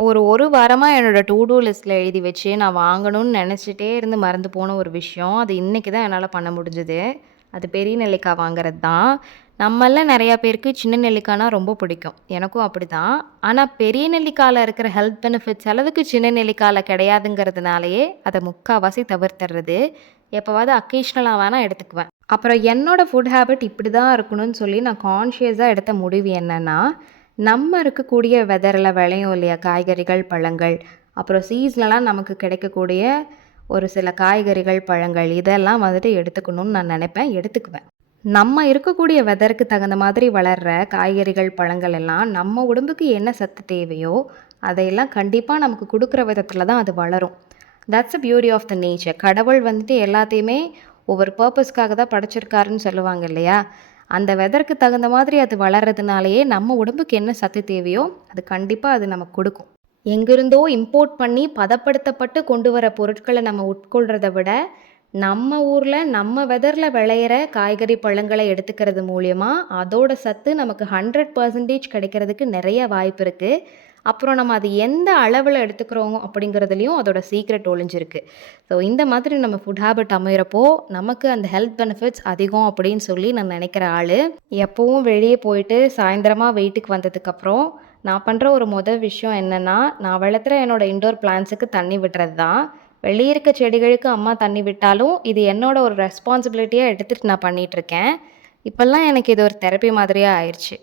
ஒரு வாரமா என்னோட டூ டூ லிஸ்ட்ல எழுதி வச்சு, நான் வாங்கணும்னு நெனச்சிட்டே இருந்து மறந்து போன ஒரு விஷயம். அது இன்னைக்கு தான் என்னால பண்ண முடிஞ்சது. அது பெரிய நெல்லிக்காய் வாங்குறது தான். நம்மள்ல நெறையா பேருக்கு சின்ன நெல்லிக்காய்னா ரொம்ப பிடிக்கும். எனக்கும் அப்படிதான். ஆனா பெரிய நெல்லிக்காய்ல இருக்கிற ஹெல்த் பெனிஃபிட்ஸ் அளவுக்கு சின்ன நெல்லிக்காய்ல கிடையாதுங்கிறதுனாலயே, அத முக்காவாசி தவிர்த்தர்றது. எப்பவாவது அக்கேஷனலா வேணா எடுத்துக்குவேன். அப்புறம் என்னோட ஃபுட் ஹேபிட் இப்படி தான் இருக்கணும்னு சொல்லி நான் கான்ஷியஸா எடுத்த முடிவு என்னன்னா, நம்ம இருக்கக்கூடிய வெதர்ல விளையும் இல்லையா காய்கறிகள், பழங்கள், அப்புறம் சீசனலா நமக்கு கிடைக்கக்கூடிய ஒரு சில காய்கறிகள், பழங்கள் இதெல்லாம் வந்துட்டு எடுத்துக்கணும்னு நான் நெனைப்பேன், எடுத்துக்குவேன். நம்ம இருக்கக்கூடிய வெதருக்கு தகுந்த மாதிரி வளர்ற காய்கறிகள், பழங்கள் எல்லாம் நம்ம உடம்புக்கு என்ன சத்து தேவையோ, அதையெல்லாம் கண்டிப்பா நமக்கு குடுக்குற விதத்துல தான் அது வளரும். That's the beauty of the nature. கடவுள் வந்துட்டு எல்லாத்தையுமே ஒவ்வொரு பர்ப்பஸ்க்காக தான் படைச்சிருக்காருன்னு சொல்லுவாங்க இல்லையா? அந்த வெதருக்கு தகுந்த மாதிரி அது வளர்றதுனாலயே நம்ம உடம்புக்கு என்ன சத்து தேவையோ, அது கண்டிப்பா அது நமக்கு குடுக்கும். எங்கிருந்தோ இம்போர்ட் பண்ணி பதப்படுத்தப்பட்டு கொண்டு வர பொருட்கள நம்ம உட்கொள்றத விட, நம்ம ஊர்ல, நம்ம வெதர்ல விளையிற காய்கறி, பழங்கள எடுத்துக்கிறது மூலியமா, அதோட சத்து நமக்கு 100% கிடைக்கிறதுக்கு நெறைய வாய்ப்பு இருக்கு. அப்புறம் நம்ம அது எந்த அளவுல எடுத்துக்கிறோம் அப்படிங்கிறதுலயும் அதோட சீக்ரெட் ஒளிஞ்சிருக்கு. ஸோ இந்த மாதிரி நம்ம ஃபுட் ஹேபிட் அமையிறப்போ, நமக்கு அந்த ஹெல்த் பெனிஃபிட்ஸ் அதிகம் அப்படின்னு சொல்லி நான் நெனைக்கிற ஆளு. எப்பவும் வெளிய போயிட்டு சாயந்திரமா வீட்டுக்கு வந்ததுக்கப்புறம், நான் பண்ற ஒரு விஷயம் என்னன்னா, நான் வளர்த்துற என்னோட இன்டோர் பிளான்ட்ஸுக்கு தண்ணி விடுறது தான். வெளிய இருக்க செடிகளுக்கு அம்மா தண்ணி விட்டாலும், இது என்னோட ஒரு ரெஸ்பான்சிபிலிட்டியா எடுத்துட்டு நான் பண்ணிட்டுருக்கேன். இப்பல்லாம் எனக்கு இது ஒரு தெரப்பி மாதிரியே ஆயிருச்சு.